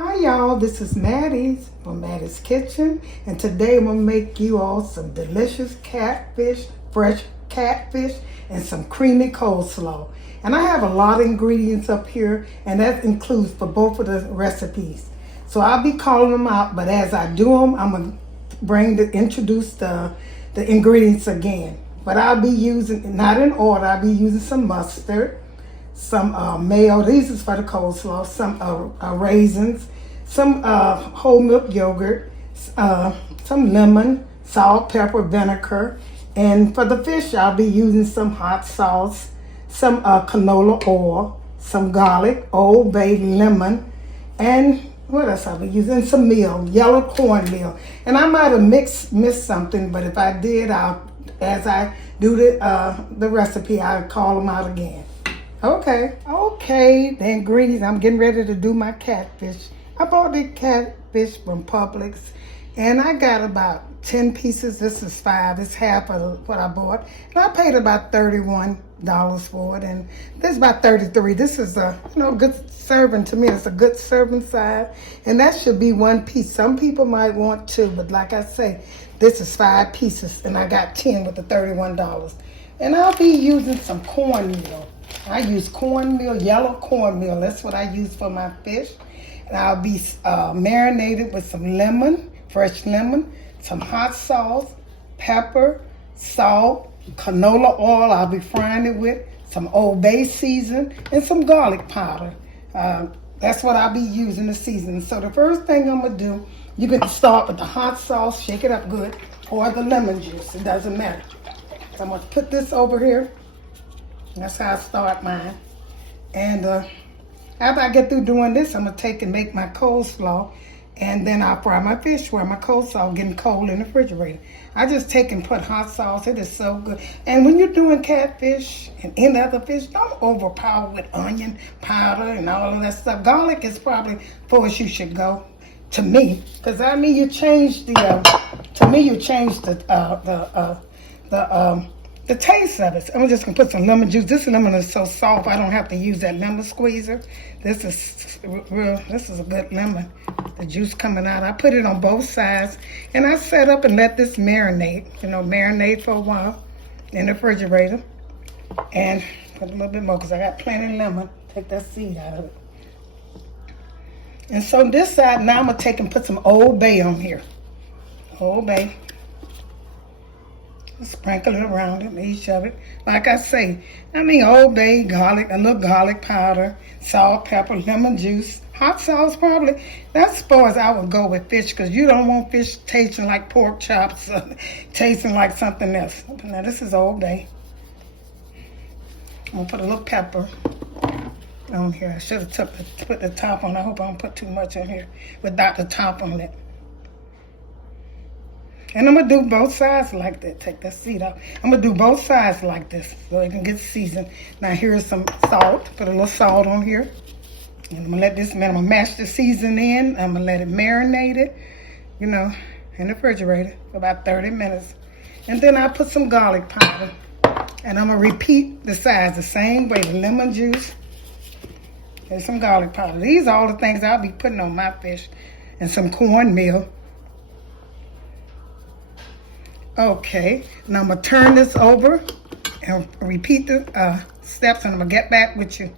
Hi y'all, this is Mattie from Mattie's Kitchen, and today I'm gonna make you all some delicious catfish, fresh catfish, and some creamy coleslaw. And I have a lot of ingredients up here, and that includes for both of the recipes. So I'll be calling them out, but as I do them, I'm gonna introduce the ingredients again. But I'll be using, not in order, I'll be using some mustard, some mayo, these is for the coleslaw, some raisins, some whole milk yogurt, some lemon, salt, pepper, vinegar, and for the fish I'll be using some hot sauce, some canola oil, some garlic, Old Bay, lemon, and what else I'll be using? Some meal, yellow cornmeal. And I might have missed something, but if I did, as I do the recipe, I'll call them out again. Okay, the ingredients. I'm getting ready to do my catfish. I bought the catfish from Publix, and I got about 10 pieces. This is 5. It's half of what I bought. And I paid about $31 for it, and this is about 33. This is a good serving to me. It's a good serving size, and that should be 1 piece. Some people might want 2, but like I say, this is 5 pieces, and I got 10 with the $31. And I'll be using some cornmeal. I use cornmeal, yellow cornmeal. That's what I use for my fish. And I'll be marinated with some lemon, fresh lemon, some hot sauce, pepper, salt, canola oil I'll be frying it with, some Old Bay season, and some garlic powder. That's what I'll be using the seasoning. So the first thing I'm going to do, you can start with the hot sauce, shake it up good, or the lemon juice. It doesn't matter. So I'm going to put this over here. That's how I start mine. And after I get through doing this, I'm going to take and make my coleslaw. And then I'll fry my fish where my coleslaw getting cold in the refrigerator. I just take and put hot sauce. It is so good. And when you're doing catfish and any other fish, don't overpower with onion powder and all of that stuff. Garlic is probably far as you should go, to me. Because I mean, you change the taste of it. I'm just gonna put some lemon juice. This lemon is so soft, I don't have to use that lemon squeezer. This is a good lemon. The juice coming out. I put it on both sides, and I set up and let this marinate. Marinate for a while in the refrigerator, and put a little bit more because I got plenty of lemon. Take that seed out of it. And so this side now I'm gonna take and put some Old Bay on here. Old Bay. Sprinkle it around it, each of it. Like I say, Old Bay, garlic, a little garlic powder, salt, pepper, lemon juice, hot sauce probably. That's as far as I would go with fish, because you don't want fish tasting like pork chops, tasting like something else. Now this is Old Bay. I'm gonna put a little pepper on here. I should have put the top on. I hope I don't put too much on here without the top on it. And I'm going to do both sides like that. Take that seed out. I'm going to do both sides like this so it can get seasoned. Now here's some salt. Put a little salt on here. And I'm going to let this, I'm going to mash the season in. I'm going to let it marinate it, in the refrigerator for about 30 minutes. And then I put some garlic powder. And I'm going to repeat the sides the same way. The lemon juice and some garlic powder. These are all the things I'll be putting on my fish. And some cornmeal. Okay, now I'm going to turn this over and repeat the steps, and I'm going to get back with you.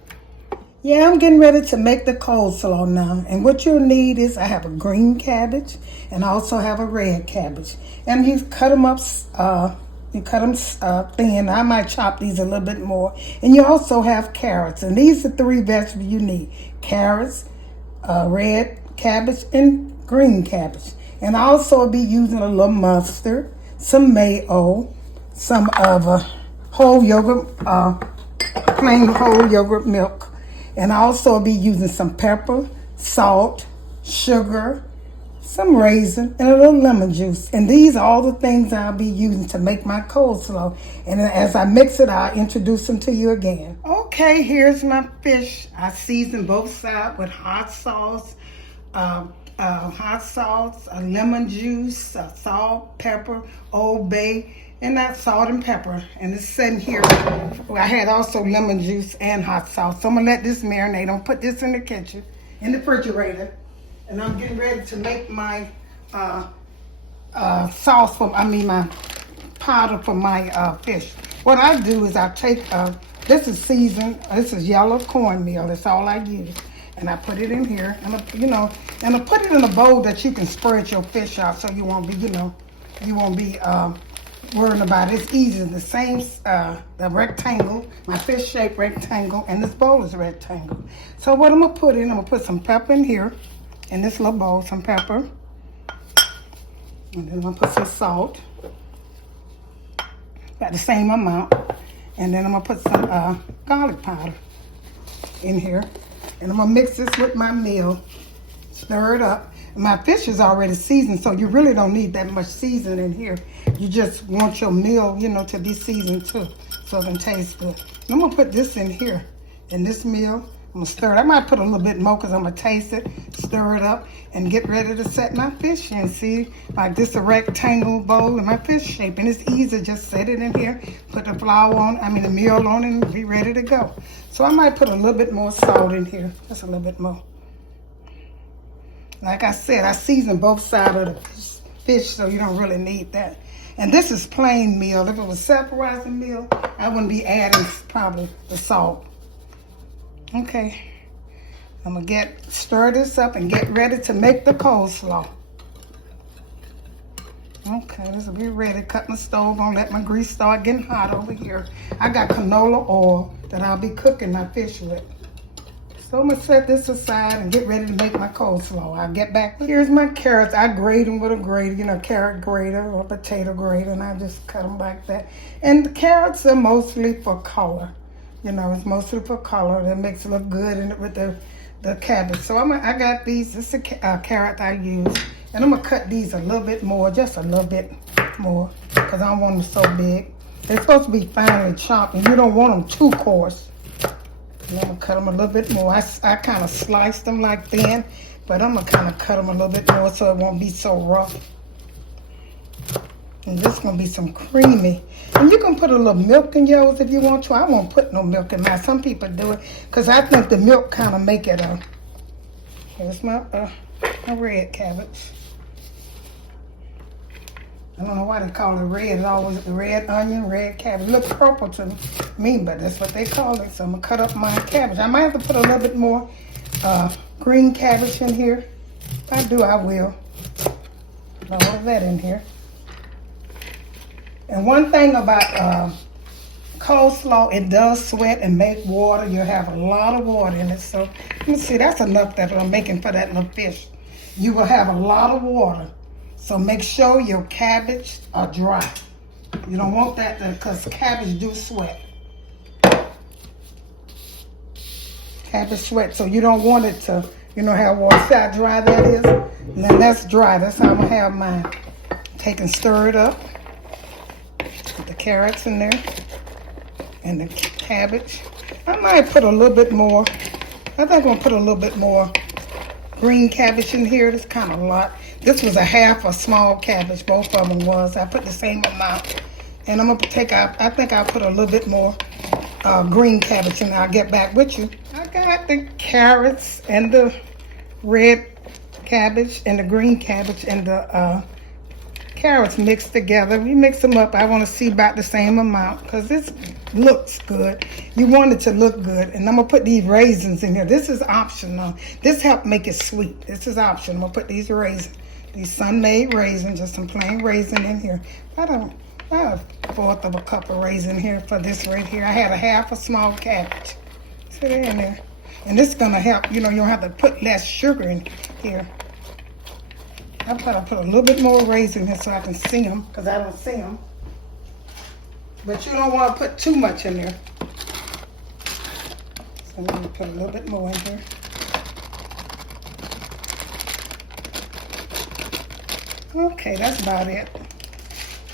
Yeah, I'm getting ready to make the coleslaw now. And what you'll need is, I have a green cabbage and I also have a red cabbage. And you cut them up, thin. I might chop these a little bit more. And you also have carrots. And these are 3 vegetables you need. Carrots, red cabbage, and green cabbage. And I also be using a little mustard, some mayo, some of whole yogurt, plain whole yogurt milk. And I also be using some pepper, salt, sugar, some raisin, and a little lemon juice. And these are all the things I'll be using to make my coleslaw. And as I mix it, I'll introduce them to you again. Okay, here's my fish. I season both sides with hot sauce, lemon juice, salt, pepper, Old Bay, and that salt and pepper. And it's sitting here. I had also lemon juice and hot sauce. So I'm going to let this marinate. I'm going to put this in the kitchen, in the refrigerator. and I'm getting ready to make my sauce for, my powder for my fish. What I do is I take, this is seasoned, this is yellow cornmeal, that's all I use. And I put it in here, and I put it in a bowl that you can spread your fish out so you won't be, worrying about it. It's easy, the same, the rectangle, my fish shaped rectangle, and this bowl is a rectangle. So what I'm gonna put in, I'm gonna put some pepper in here, in this little bowl, some pepper. And then I'm gonna put some salt, about the same amount. And then I'm gonna put some garlic powder in here. And I'm gonna mix this with my meal, stir it up. My fish is already seasoned, so you really don't need that much seasoning in here. You just want your meal, to be seasoned too, so it can taste good. And I'm gonna put this in here, in this meal. I'm gonna stir it. I might put a little bit more because I'm gonna taste it, stir it up, and get ready to set my fish in. See, like this a rectangle bowl in my fish shape, and it's easy. Just set it in here, put the flour on, the meal on, and be ready to go. So I might put a little bit more salt in here, just a little bit more. Like I said, I season both sides of the fish, so you don't really need that. And this is plain meal. If it was self-rising meal, I wouldn't be adding probably the salt. Okay, I'm gonna stir this up and get ready to make the coleslaw. Okay, this will be ready. Cut my stove on, let my grease start getting hot over here. I got canola oil that I'll be cooking my fish with. So I'm gonna set this aside and get ready to make my coleslaw. I'll get back. Here's my carrots. I grate them with a grater, carrot grater or potato grater, and I just cut them like that. And the carrots are mostly for color. It's mostly for color. That makes it look good with the cabbage. So I got these. This is a carrot I use. And I'm going to cut these a little bit more, just a little bit more, because I don't want them so big. They're supposed to be finely chopped, and you don't want them too coarse. And I'm going to cut them a little bit more. I kind of sliced them like thin, but I'm going to kind of cut them a little bit more so it won't be so rough. And this is going to be some creamy. And you can put a little milk in yours if you want to. I won't put no milk in mine. Some people do it because I think the milk kind of make it here's my red cabbage. I don't know why they call it red. It's always red onion, red cabbage. It looks purple to me, but that's what they call it. So I'm going to cut up my cabbage. I might have to put a little bit more green cabbage in here. If I do, I will. Put all of that in here. And one thing about coleslaw, it does sweat and make water. You have a lot of water in it. So let me see, that's enough that I'm making for that little fish. You will have a lot of water. So make sure your cabbage are dry. You don't want that because cabbage do sweat. Cabbage sweat, so you don't want it to, have water. See how dry that is? And then that's dry. That's how I'm going to have mine. Take and stir it up. Put the carrots in there and the cabbage. I might put a little bit more. I think I'm going to put a little bit more green cabbage in here. That's kind of a lot. This was a small cabbage. Both of them was. I put the same amount. And I'm going to take out, I think I'll put a little bit more green cabbage and I'll get back with you. I got the carrots and the red cabbage and the green cabbage and the carrots mixed together. We mix them up. I want to see about the same amount because this looks good. You want it to look good. And I'm going to put these raisins in here. This is optional. This helps make it sweet. This is optional. I'm going to put these raisins, these sun-made raisins, just some plain raisin in here. About a fourth of a cup of raisin here for this right here. I had a half a small cabbage. See that in there? And this is going to help. You don't have to put less sugar in here. I thought I'd put a little bit more raisin here so I can see them, because I don't see them. But you don't want to put too much in there. So I'm going to put a little bit more in here. Okay, that's about it.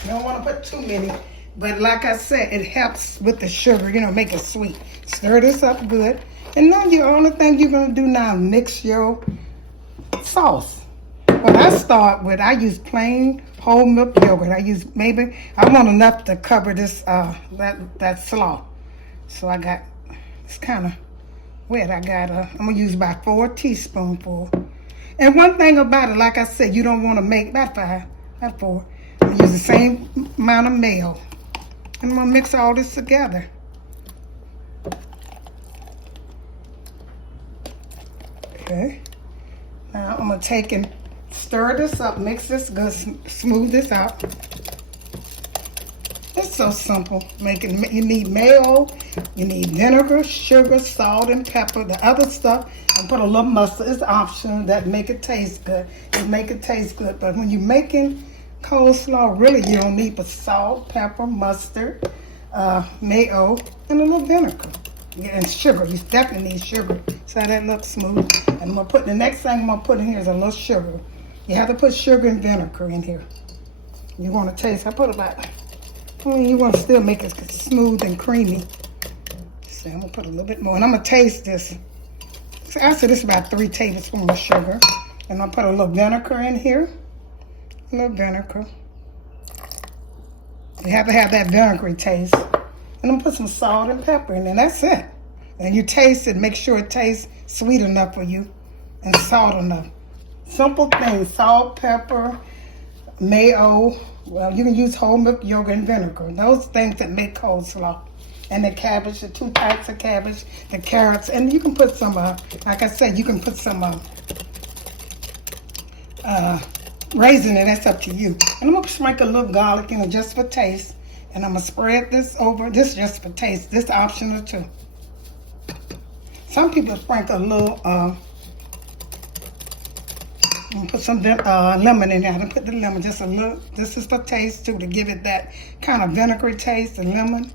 You don't want to put too many. But like I said, it helps with the sugar, make it sweet. Stir this up good. And now the only thing you're going to do now is mix your sauce. What I start with, I use plain whole milk yogurt. I want enough to cover this, that slaw. So it's kind of wet. I'm going to use about 4 teaspoonfuls. And one thing about it, like I said, you don't want to make about 5, about 4. I'm gonna use the same amount of mayo. And I'm gonna mix all this together. Okay. Now I'm gonna take and stir this up, mix this good, smooth this out. It's so simple. You need mayo, you need vinegar, sugar, salt, and pepper. The other stuff, and put a little mustard. It's optional. That make it taste good. It make it taste good. But when you're making coleslaw, really you don't need but salt, pepper, mustard, mayo, and a little vinegar. And sugar. You definitely need sugar. So that looks smooth. And I'm gonna put the next thing I'm gonna put in here is a little sugar. You have to put sugar and vinegar in here. You want to taste. I put about. You want to still make it smooth and creamy. So I'm gonna put a little bit more, and I'm gonna taste this. So I said this is about 3 tablespoons of sugar, and I'll put a little vinegar in here. A little vinegar. You have to have that vinegary taste. And I'm gonna put some salt and pepper in, and that's it. And you taste it, make sure it tastes sweet enough for you, and salt enough. Simple things: salt, pepper, mayo. Well, you can use whole milk, yogurt, and vinegar. Those things that make coleslaw. And the cabbage, the 2 types of cabbage, the carrots, and you can put some, like I said, you can put some raisin in. That's up to you. And I'm gonna sprinkle a little garlic in it just for taste. And I'm gonna spread this over. This is just for taste. This is optional too. Some people sprinkle a little. I'm gonna put some lemon in there. I'm gonna put the lemon just a little. This is for taste too, to give it that kind of vinegary taste. The lemon.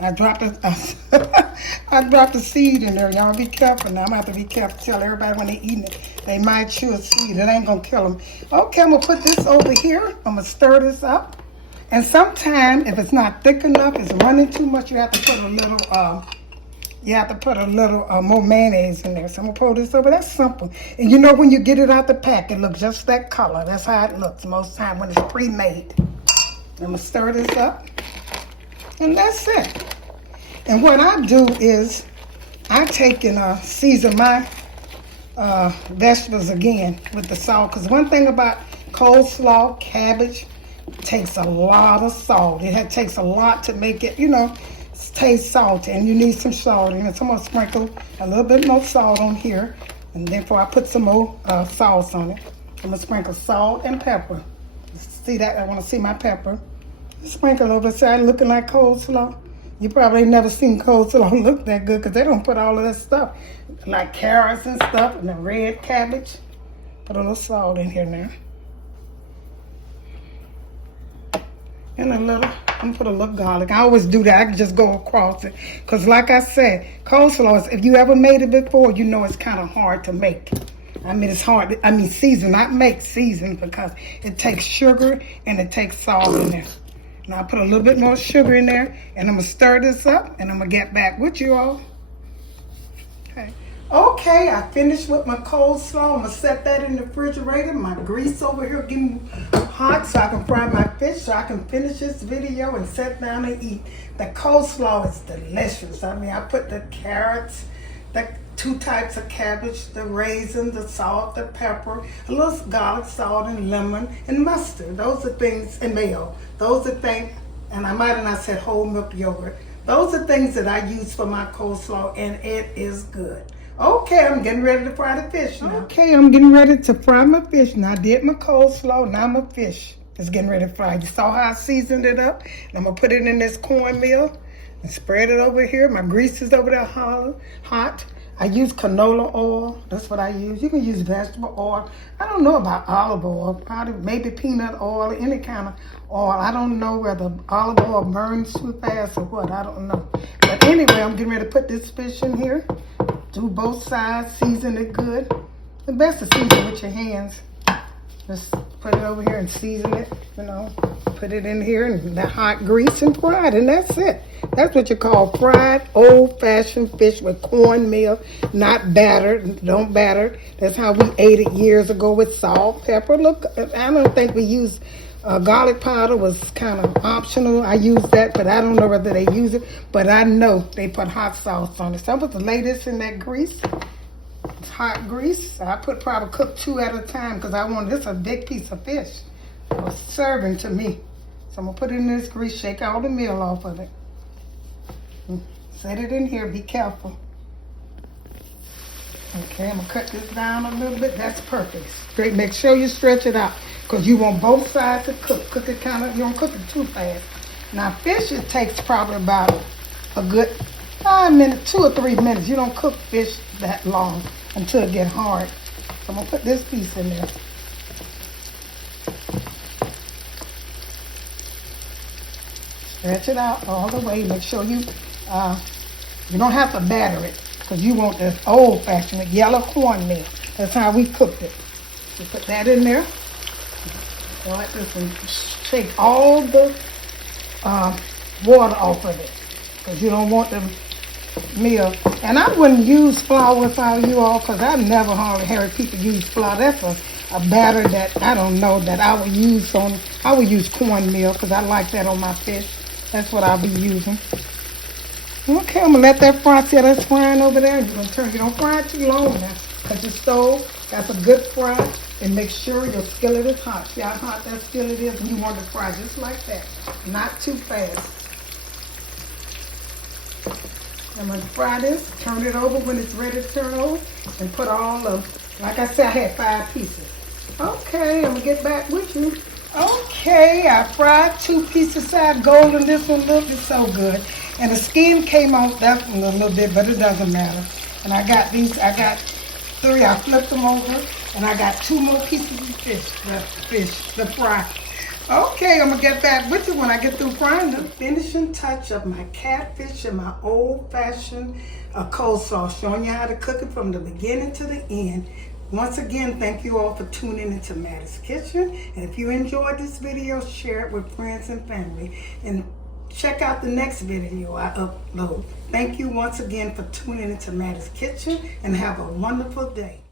I dropped I dropped the seed in there. Y'all be careful now. I'm gonna have to be careful. Tell everybody when they eating it, they might chew a seed. It ain't gonna kill them. Okay, I'm gonna put this over here. I'm gonna stir this up. And sometimes, if it's not thick enough, it's running too much, you have to put a little, more mayonnaise in there. So I'm gonna pour this over. That's simple. And you know when you get it out the pack, it looks just that color. That's how it looks most of the time when it's pre-made. I'm gonna stir this up. And that's it. And what I do is, I take and season my vegetables again with the salt. Because one thing about coleslaw, cabbage, takes a lot of salt. It takes a lot to make it, taste salty, and you need some salt in it. So I'm going to sprinkle a little bit more salt on here, and therefore I put some more sauce on it. I'm going to sprinkle salt and pepper. See that? I want to see my pepper. Sprinkle over the side, looking like coleslaw. You probably ain't never seen coleslaw look that good because they don't put all of that stuff, like carrots and stuff, and the red cabbage. Put a little salt in here now. And I'm gonna put a little garlic. I always do that. I can just go across it. Because like I said, coleslaw, if you ever made it before, you know it's kind of hard to make. I mean, it's hard. Season, not make, season, because it takes sugar and it takes salt in there. Now I put a little bit more sugar in there, and I'm gonna stir this up, and I'm gonna get back with you all. Okay, I finished with my coleslaw. I'm gonna set that in the refrigerator. My grease over here getting hot so I can fry my fish, so I can finish this video and sit down and eat. The coleslaw is delicious. I put the carrots, the 2 types of cabbage, the raisin, the salt, the pepper, a little garlic, salt, and lemon, and mustard. Those are things, and mayo. Those are things, and I might have not said whole milk yogurt. Those are things that I use for my coleslaw, and it is good. Okay, I'm getting ready to fry the fish now. Okay, I'm getting ready to fry my fish. Now I did my coleslaw, now my fish is getting ready to fry. You saw how I seasoned it up? And I'm gonna put it in this cornmeal and spread it over here. My grease is over there hot. I use canola oil. That's what I use. You can use vegetable oil. I don't know about olive oil. Probably maybe peanut oil, any kind of oil. I don't know whether olive oil burns too fast or what. I don't know. But anyway, I'm getting ready to put this fish in here. Do both sides, season it good. The best is season with your hands. Just put it over here and season it, Put it in here and the hot grease and fry it, and that's it. That's what you call fried, old-fashioned fish with cornmeal, not battered. Don't batter it. That's how we ate it years ago with salt, pepper. Look, I don't think we used garlic powder. Was kind of optional. I used that, but I don't know whether they use it. But I know they put hot sauce on it. So I'm going to lay this in that grease. hot grease. I probably cook 2 at a time because I want this a big piece of fish for serving to me. So I'm gonna put it in this grease, shake all the meal off of it. Set it in here, be careful. Okay, I'm gonna cut this down a little bit. That's perfect. Great, make sure you stretch it out because you want both sides to cook. Cook it you don't cook it too fast. Now fish, it takes probably about a good 5 minutes, 2 or 3 minutes. You don't cook fish that long until it get hard. So I'm gonna put this piece in there. Stretch it out all the way. Make sure you don't have to batter it because you want the old-fashioned yellow cornmeal. That's how we cooked it. You put that in there. Go like this and shake all the water off of it because you don't want the meal. And I wouldn't use flour if I were you all because I never hardly heard people use flour. That's a batter that I don't know that I would use I would use cornmeal because I like that on my fish. That's what I'll be using. Okay, I'm gonna let that fry. See how that's frying over there? You're gonna turn. You don't fry it too long now because your stove, that's a good fry. And make sure your skillet is hot. See how hot that skillet is? And you want to fry just like that, not too fast. I'm going to fry this, turn it over when it's ready to turn over, and put all of, like I said, I had 5 pieces. Okay, I'm going to get back with you. Okay, I fried 2 pieces side golden. This one looked so good. And the skin came off that one a little bit, but it doesn't matter. And I got 3, I flipped them over, and I got 2 more pieces of fish to fry. Okay, I'm gonna get back with you when I get through frying the finishing touch of my catfish and my old-fashioned coleslaw, showing you how to cook it from the beginning to the end. Once again, thank you all for tuning into Mattie's Kitchen. And if you enjoyed this video, share it with friends and family. And check out the next video I upload. Thank you once again for tuning into Mattie's Kitchen and have a wonderful day.